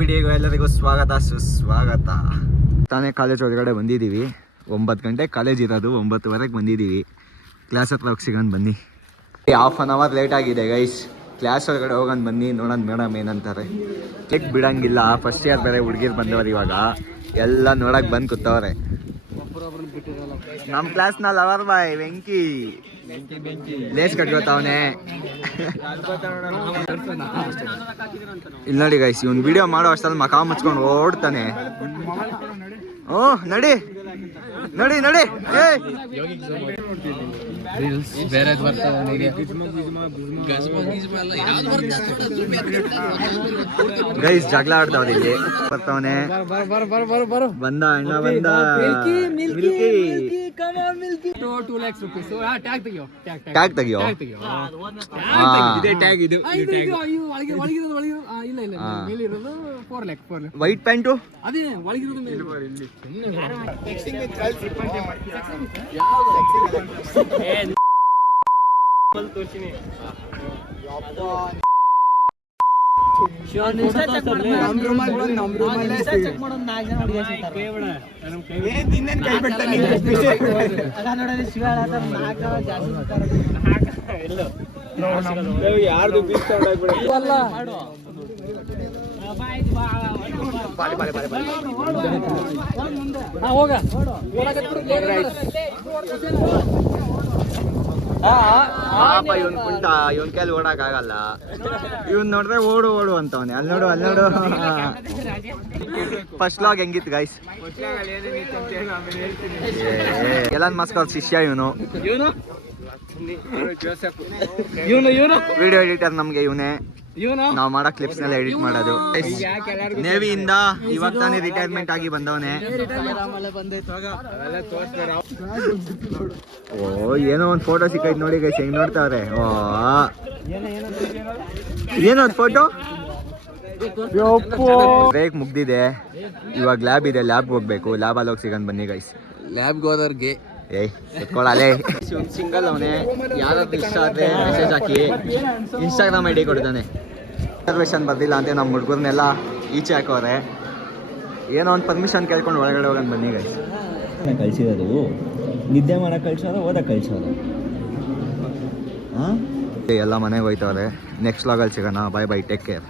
ವಿಡಿಯೋಗೂ ಎಲ್ಲರಿಗೂ ಸ್ವಾಗತ ಸುಸ್ವಾಗತ. ತಾನೇ ಕಾಲೇಜ್ ಒಳಗಡೆ ಬಂದಿದ್ದೀವಿ. 9 ಗಂಟೆ ಕಾಲೇಜ್ ಇರೋದು, 9:30 ಬಂದಿದ್ದೀವಿ. ಕ್ಲಾಸ್ ಹತ್ರ ಹೋಗಿ ಸಿಗೋಣ ಬನ್ನಿ. ಹಾಫ್ ಆನ್ ಅವರ್ ಲೇಟ್ ಆಗಿದೆ ಗೈಸ್. ಕ್ಲಾಸ್ ಒಳಗಡೆ ಹೋಗೋಣ ಬನ್ನಿ, ನೋಡೋಣ ಮೇಡಮ್ ಏನಂತಾರೆ. ಕೇಕ್ ಬಿಡಂಗಿಲ್ಲ, ಫಸ್ಟ್ ಇಯರ್ ಬೇರೆ ಹುಡುಗಿರು ಬಂದವ್ರು ಇವಾಗ ಎಲ್ಲ ನೋಡಕ್ ಬಂದು ಕೂತವ್ರೆ. ನಮ್ಮ ಕ್ಲಾಸ್ನ ಲವರ್ ಬಾಯ್ ವೆಂಕಿ ಲೇಸ್ ಕಟ್ಕೋತಾವನೆ. ಇಲ್ಲಿ ನೋಡಿ ಗೈಸ್, ಇವ್ನು ವಿಡಿಯೋ ಮಾಡೋ ಅಷ್ಟಲ್ಲಿ ಮಕ ಮುಚ್ಕೊಂಡು ಓಡ್ತಾನೆ. ಓ ನಡಿ ನಡಿ ನಡಿ. ಗೈಸ್ ಜಗಳ ಆಡ್ತಾವ್ರಿ ಇಲ್ಲಿ. ಬರ್ತಾವನೆ ಬಂದ ಅಣ್ಣ ಬಂದ. ಟ್ಯಾಗ್ ತೆಗಿಯೋ. ವೈಟ್ ಪ್ಯಾಂಟು ಯಾರ್ದು ಇವನ್ ಕುಂಟ, ಇವನ್ ಕೈಲಿ ಓಡಕ್ ಆಗಲ್ಲ. ಇವನ್ ನೋಡಿದ್ರೆ ಓಡು ಓಡು ಅಂತವನೆ. ಅಲ್ಲಿ ನೋಡು ಅಲ್ಲಿ ನೋಡು. ಫಸ್ಟ್ ಲಾಗ್ ಹೆಂಗಿತ್ತು ಗೈಸ್? ಎಲಾನ್ ಮಸ್ಕ್ ಅವ್ರ ಶಿಷ್ಯ ಇವನು. ವಿಡಿಯೋ ಎಡಿಟರ್ ನಮ್ಗೆ ಇವನೇ. ನಾವು ಮಾಡೋ ಕ್ಲಿಪ್ಸ್ ನೆಲ್ಲ ಎಡಿಟ್ ಮಾಡೋದು. ನೇವಿಯಿಂದ ಇವಾಗ ತಾನೇ ರಿಟೈರ್ಮೆಂಟ್ ಆಗಿ ಬಂದವನೇ. ಓ ಏನೋ ಒಂದು ಫೋಟೋ ಸಿಕ್ಕೈತೆ ನೋಡಿ ಗೈಸ್, ಹೆಂಗ್ ನೋಡ್ತಾವ್ರೆ. ಓ ಏನೋ ಒಂದು ಫೋಟೋ. ಬ್ರೇಕ್ ಮುಗ್ದಿದೆ, ಇವಾಗ ಲ್ಯಾಬ್ ಇದೆ, ಲ್ಯಾಬ್ಗೆ ಹೋಗ್ಬೇಕು. ಲ್ಯಾಬಲ್ಲಿ ಹೋಗಿ ಸಿಗೋಣ ಬನ್ನಿ ಗೈಸ್. ಲ್ಯಾಬ್ಗೆ ಹೋದವ್ರಿಗೆ ಎತ್ಕೊಳ್ಳೆ. ಸಿಂಗಲ್ ಅವನೇ, ಯಾರಾದ್ರೂ ಇಷ್ಟ ಆದರೆ message hockey. Instagram I D ಕೊಡ್ತಾನೆ. ರಿಸರ್ವೇಷನ್ ಬರ್ದಿಲ್ಲ ಅಂತ ನಮ್ಮ ಹುಡುಗರನ್ನೆಲ್ಲ ಈಚೆ ಹಾಕೋರೆ. ಏನೋ ಒಂದು ಪರ್ಮಿಷನ್ ಕೇಳ್ಕೊಂಡು ಒಳಗಡೆ ಹೋಗೋಣ ಬನ್ನಿ ಗೈಸ್. ಕಳ್ಸಿರೋದು ನಿದ್ದೆ ಮಾಡಕ್ಕೆ ಕಳ್ಸೋದು, ಓದಕ್ಕೆ ಕಳ್ಸೋದು. ಹಾಂ ಎಲ್ಲ ಮನೆಗೆ ಹೋಯ್ತವ್ರೆ. ನೆಕ್ಸ್ಟ್ ಲಾಗಲ್ಲಿ ಸಿಗೋಣ. ಬಾಯ್ ಬಾಯ್, ಟೇಕ್ ಕೇರ್.